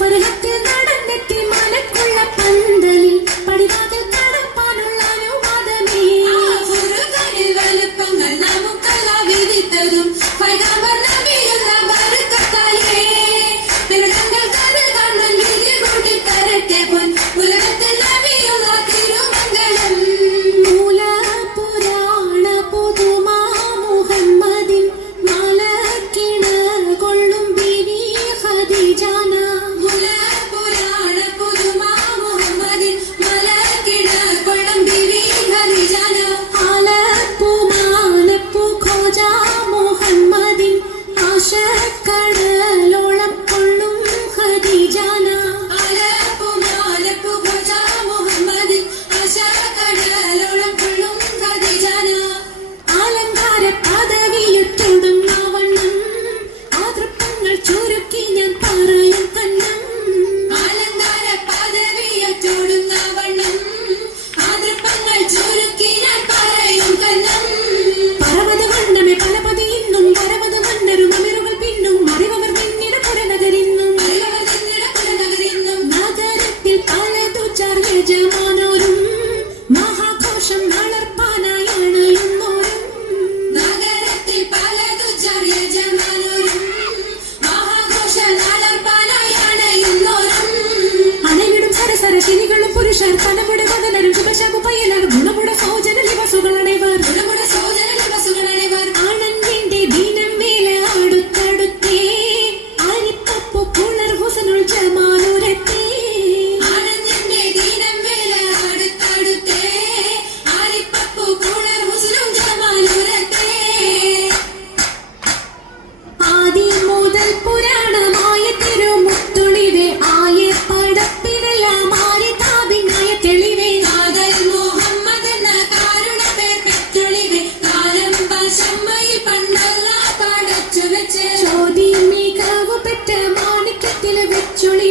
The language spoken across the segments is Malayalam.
Fue el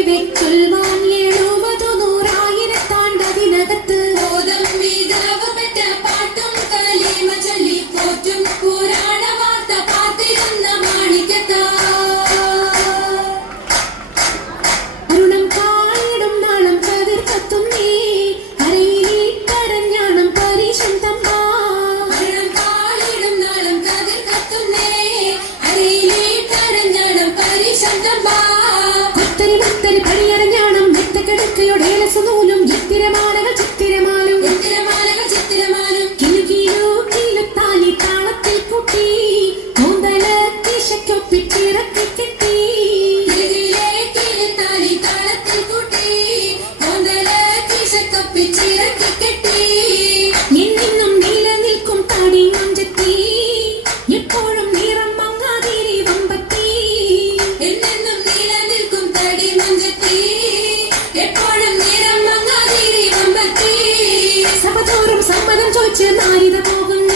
ビックルマ നിറം ഹരിത പോകുന്ന.